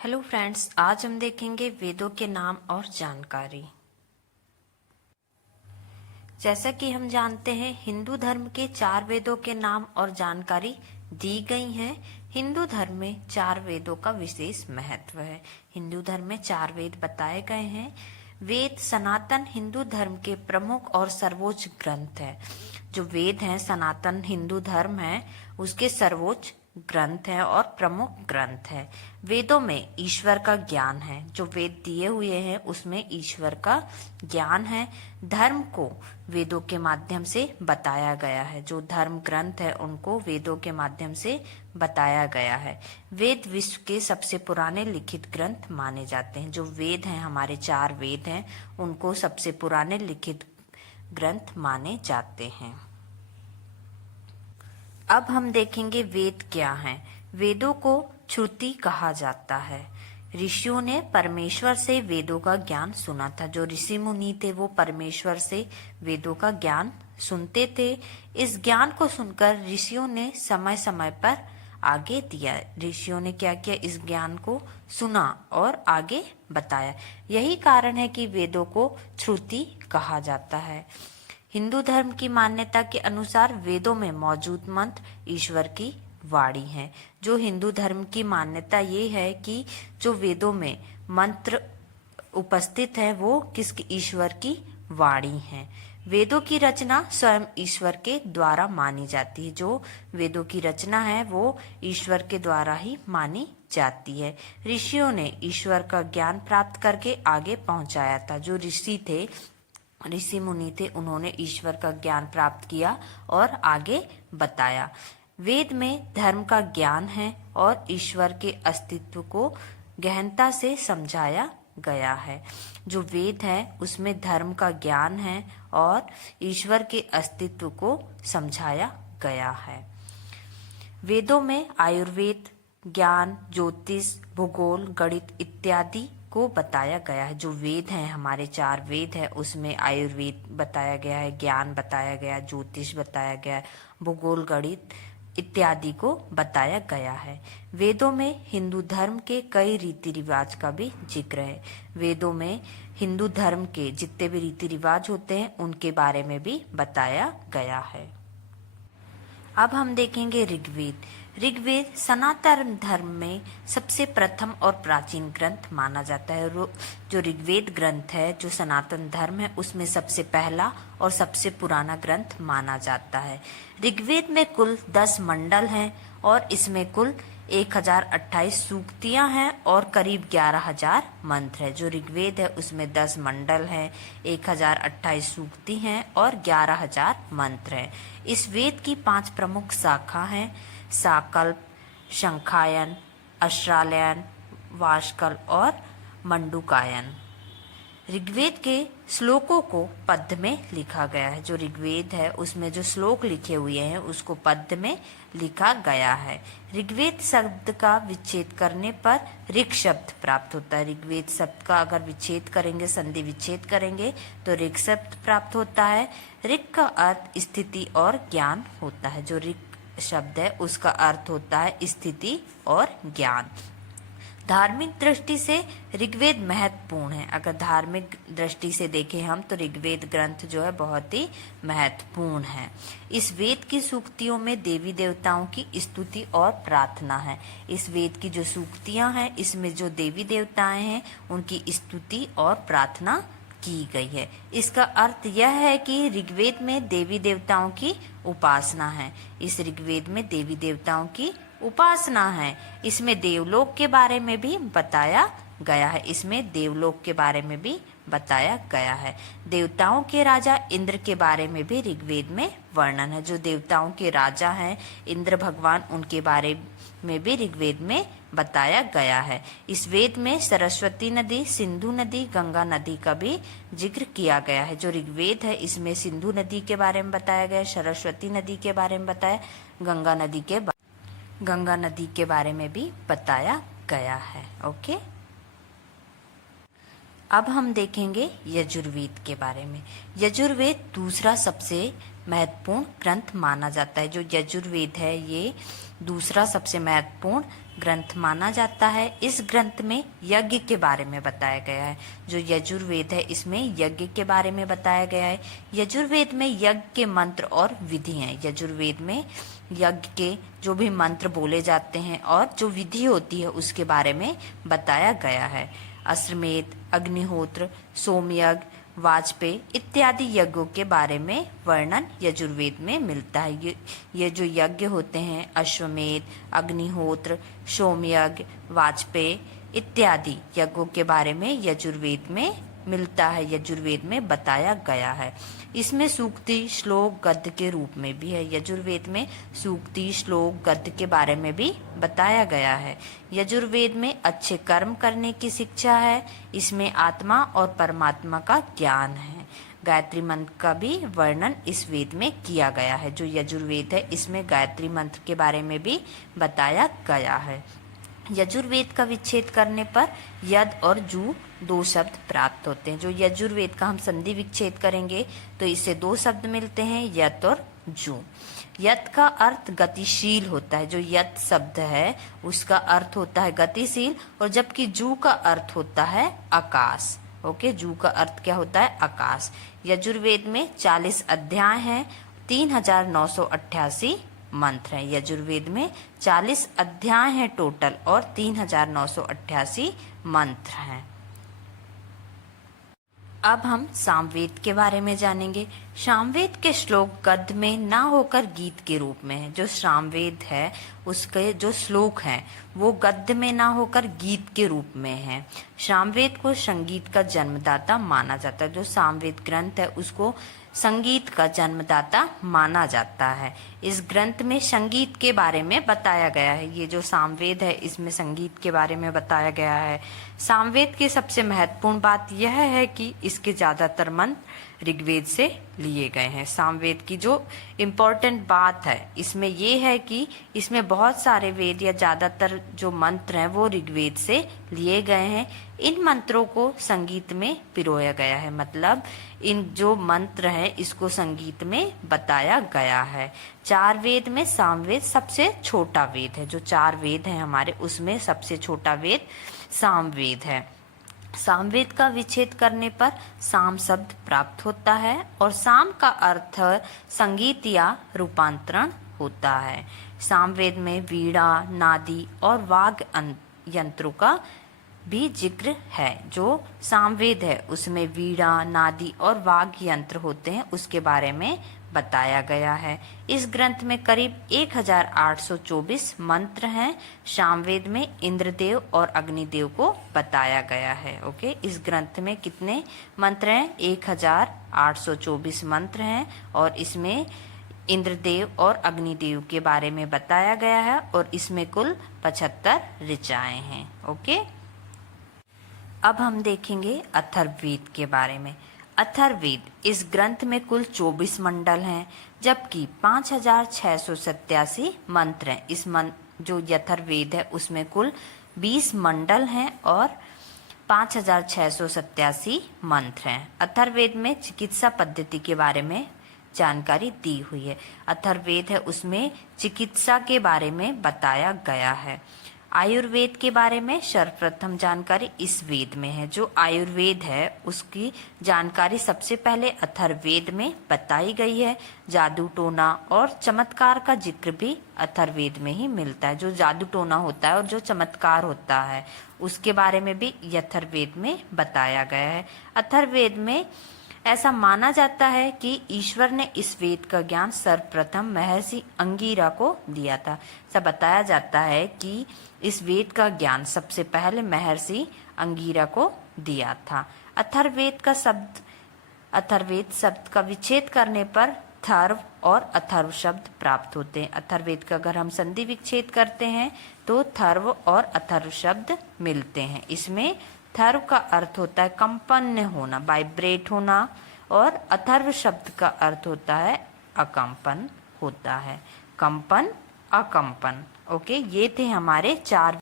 Hello friends, आज हम देखेंगे वेदों के नाम और जानकारी। जैसा कि हम जानते हैं, हिंदू धर्म के 4 वेदों के नाम और जानकारी दी गई हैं। हिंदू धर्म में 4 वेदों का विशेष महत्व है। हिंदू धर्म में 4 वेद बताए गए हैं। वेद सनातन हिंदू धर्म के प्रमुख और सर्वोच्च ग्रंथ है। जो वेद हैं सनातन हिंदू धर्म है उसके सर्वोच्च ग्रंथ है और प्रमुख ग्रंथ है। वेदों में ईश्वर का ज्ञान है। जो वेद दिए हुए हैं उसमें ईश्वर का ज्ञान है। धर्म को वेदों के माध्यम से बताया गया है। जो धर्म ग्रंथ है उनको वेदों के माध्यम से बताया गया है। वेद विश्व के सबसे पुराने लिखित ग्रंथ माने जाते हैं। जो वेद हैं, हमारे 4 वेद हैं, उनको सबसे पुराने लिखित ग्रंथ माने जाते हैं। अब हम देखेंगे वेद क्या हैं। वेदों को श्रुति कहा जाता है। ऋषियों ने परमेश्वर से वेदों का ज्ञान सुना था। जो ऋषि मुनि थे वो परमेश्वर से वेदों का ज्ञान सुनते थे। इस ज्ञान को सुनकर ऋषियों ने समय समय पर आगे दिया। ऋषियों ने क्या किया, इस ज्ञान को सुना और आगे बताया। यही कारण है कि वेदों को श्रुति कहा जाता है। हिंदू धर्म की मान्यता के अनुसार वेदों में मौजूद मंत्र ईश्वर की वाणी है। जो हिंदू धर्म की मान्यता ये है कि जो वेदों में मंत्र उपस्थित है वो किस ईश्वर की वाणी है। वेदों की रचना स्वयं ईश्वर के द्वारा मानी जाती है। जो वेदों की रचना है वो ईश्वर के द्वारा ही मानी जाती है। ऋषियों ने ईश्वर का ज्ञान प्राप्त करके आगे पहुंचाया था। जो ऋषि मुनि थे उन्होंने ईश्वर का ज्ञान प्राप्त किया और आगे बताया। वेद में धर्म का ज्ञान है और ईश्वर के अस्तित्व को गहनता से समझाया गया है। जो वेद है उसमें धर्म का ज्ञान है और ईश्वर के अस्तित्व को समझाया गया है। वेदों में आयुर्वेद, ज्ञान, ज्योतिष, भूगोल, गणित इत्यादि को बताया गया है। जो वेद हैं, हमारे 4 वेद है, उसमें आयुर्वेद बताया गया है, ज्ञान बताया गया, ज्योतिष बताया गया, भूगोल, गणित इत्यादि को बताया गया है। वेदों में हिंदू धर्म के कई रीति रिवाज का भी जिक्र है। वेदों में हिंदू धर्म के जितने भी रीति रिवाज होते हैं उनके बारे में भी बताया गया है। अब हम देखेंगे ऋग्वेद। ऋग्वेद सनातन धर्म में सबसे प्रथम और प्राचीन ग्रंथ माना जाता है। जो ऋग्वेद ग्रंथ है, जो सनातन धर्म है, उसमें सबसे पहला और सबसे पुराना ग्रंथ माना जाता है। ऋग्वेद में कुल 10 मंडल हैं और इसमें कुल 1028 सूक्तियां हैं और करीब 11,000 मंत्र है। जो ऋग्वेद है उसमें 10 मंडल हैं, 1028 सूक्ति हैं और 11,000 मंत्र हैं। इस वेद की 5 प्रमुख शाखा हैं: साकल्प, शंखायन, अश्रालयन, वाष्कल और मंडूकायन। ऋग्वेद के श्लोकों को पद्य में लिखा गया है। जो ऋग्वेद है उसमें जो श्लोक लिखे हुए हैं उसको पद्य में लिखा गया है। ऋग्वेद शब्द का विच्छेद करने पर ऋग शब्द प्राप्त होता है। ऋग्वेद शब्द का अगर विच्छेद करेंगे, संधि विच्छेद करेंगे तो ऋग शब्द प्राप्त होता है। ऋग का अर्थ स्थिति और ज्ञान होता है। जो ऋग शब्द है उसका अर्थ होता है स्थिति और ज्ञान। धार्मिक दृष्टि से ऋग्वेद महत्वपूर्ण है। अगर धार्मिक दृष्टि से देखें हम तो ऋग्वेद ग्रंथ जो है बहुत ही महत्वपूर्ण है। इस वेद की सूक्तियों में देवी देवताओं की स्तुति और प्रार्थना है। इस वेद की जो सूक्तियां हैं इसमें जो देवी देवताएं हैं उनकी स्तुति और प्रार्थना की गई है। इसका अर्थ यह है कि ऋग्वेद में देवी देवताओं की उपासना है। इस ऋग्वेद में देवी देवताओं की उपासना है। इसमें देवलोक के बारे में भी बताया गया है। इसमें देवलोक के बारे में भी बताया गया है। देवताओं के राजा इंद्र के बारे में भी ऋग्वेद में वर्णन है। जो देवताओं के राजा हैं इंद्र भगवान, उनके बारे में भी ऋग्वेद में बताया गया है। इस वेद में सरस्वती नदी, सिंधु नदी, गंगा नदी का भी जिक्र किया गया है। जो ऋग्वेद है इसमें सिंधु नदी के बारे में बताया गया, सरस्वती नदी के बारे में बताया, गंगा नदी के बारे में भी बताया गया है। ओके। अब हम देखेंगे यजुर्वेद के बारे में। यजुर्वेद दूसरा सबसे महत्वपूर्ण ग्रंथ माना जाता है। जो यजुर्वेद है ये दूसरा सबसे महत्वपूर्ण ग्रंथ माना जाता है। इस ग्रंथ में यज्ञ के बारे में बताया गया है। जो यजुर्वेद है इसमें यज्ञ के बारे में बताया गया है। यजुर्वेद में यज्ञ के मंत्र और विधि हैं। यजुर्वेद में यज्ञ के जो भी मंत्र बोले जाते हैं और जो विधि होती है उसके बारे में बताया गया है। अश्वमेध, अग्निहोत्र, सोमयज्ञ, वाजपेयी इत्यादि यज्ञों के बारे में वर्णन यजुर्वेद में मिलता है। ये जो यज्ञ होते हैं अश्वमेध, अग्निहोत्र, सोमयज्ञ, वाजपेयी इत्यादि यज्ञों के बारे में यजुर्वेद में मिलता है, यजुर्वेद में बताया गया है। इसमें सूक्ति, श्लोक, गद्य के रूप में भी है। यजुर्वेद में सूक्ति, श्लोक, गद्य के बारे में भी बताया गया है। यजुर्वेद में अच्छे कर्म करने की शिक्षा है। इसमें आत्मा और परमात्मा का ज्ञान है। गायत्री मंत्र का भी वर्णन इस वेद में किया गया है। जो यजुर्वेद है इसमें गायत्री मंत्र के बारे में भी बताया गया है। यजुर्वेद का विच्छेद करने पर यद और जू दो शब्द प्राप्त होते हैं। जो यजुर्वेद का हम संधि विच्छेद करेंगे तो इससे दो शब्द मिलते हैं, यत और जू। यत का अर्थ गतिशील होता है। जो यत शब्द है उसका अर्थ होता है गतिशील, और जबकि जू का अर्थ होता है आकाश। ओके, जू का अर्थ क्या होता है? आकाश। यजुर्वेद में 40 अध्याय हैं, 3988 मंत्र हैं। यजुर्वेद में 40 अध्याय हैं टोटल और 3988 मंत्र हैं। अब हम सामवेद के बारे में जानेंगे। सामवेद के श्लोक गद्य में ना होकर गीत के रूप में है। जो सामवेद है उसके जो श्लोक हैं वो गद्य में ना होकर गीत के रूप में है। सामवेद को संगीत का जन्मदाता माना जाता है। जो सामवेद ग्रंथ है उसको संगीत का जन्मदाता माना जाता है। इस ग्रंथ में संगीत के बारे में बताया गया है। ये जो सामवेद है इसमें संगीत के बारे में बताया गया है। सामवेद की सबसे महत्वपूर्ण बात यह है कि इसके ज्यादातर मंत्र ऋग्वेद से लिए गए हैं। सामवेद की जो इम्पोर्टेंट बात है इसमें ये है कि इसमें बहुत सारे वेद या ज्यादातर जो मंत्र हैं वो ऋग्वेद से लिए गए हैं। इन मंत्रों को संगीत में पिरोया गया है, मतलब इन जो मंत्र हैं इसको संगीत में बताया गया है। 4 वेद में सामवेद सबसे छोटा वेद है। जो 4 वेद हैं हमारे उसमें सबसे छोटा वेद सामवेद है। सामवेद का विच्छेद करने पर साम शब्द प्राप्त होता है और साम का अर्थ संगीत या रूपांतरण होता है। सामवेद में वीणा, नादी और वाद्य यंत्रों का भी जिक्र है। जो सामवेद है उसमें वीणा, नादी और वाद्य यंत्र होते हैं उसके बारे में बताया गया है। इस ग्रंथ में करीब 1824 मंत्र हैं। सामवेद में इंद्रदेव और अग्निदेव को बताया गया है। ओके, इस ग्रंथ में कितने मंत्र हैं? 1824 मंत्र हैं और इसमें इंद्रदेव और अग्निदेव के बारे में बताया गया है और इसमें कुल 75 ऋचाएं हैं। ओके, अब हम देखेंगे अथर्ववेद के बारे में। अथर्ववेद इस ग्रंथ में कुल 24 मंडल हैं, जबकि 5687 मंत्र हैं। जो अथर्ववेद है उसमें कुल 20 मंडल हैं और 5687 मंत्र हैं। अथर्ववेद में चिकित्सा पद्धति के बारे में जानकारी दी हुई है। अथर्ववेद है उसमें चिकित्सा के बारे में बताया गया है। आयुर्वेद के बारे में सर्वप्रथम जानकारी इस वेद में है। जो आयुर्वेद है उसकी जानकारी सबसे पहले अथर्ववेद में बताई गई है। जादू टोना और चमत्कार का जिक्र भी अथर्ववेद में ही मिलता है। जो जादू टोना होता है और जो चमत्कार होता है उसके बारे में भी अथर्ववेद में बताया गया है। अथर्ववेद में ऐसा माना जाता है कि ईश्वर ने इस वेद का ज्ञान सर्वप्रथम महर्षि अंगिरा को दिया था। ऐसा बताया जाता है कि इस वेद का ज्ञान सबसे पहले महर्षि अंगिरा को दिया था। अथर्ववेद शब्द का विच्छेद करने पर थर्व और अथर्व शब्द प्राप्त होते हैं। अथर्ववेद का अगर हम संधि विच्छेद करते हैं तो थर्व और अथर्व शब्द मिलते हैं। इसमें थर्व का अर्थ होता है कंपन होना, वाइब्रेट होना, और अथर्व शब्द का अर्थ होता है अकंपन होता है, कंपन, अकंपन। ओके, ये थे हमारे 4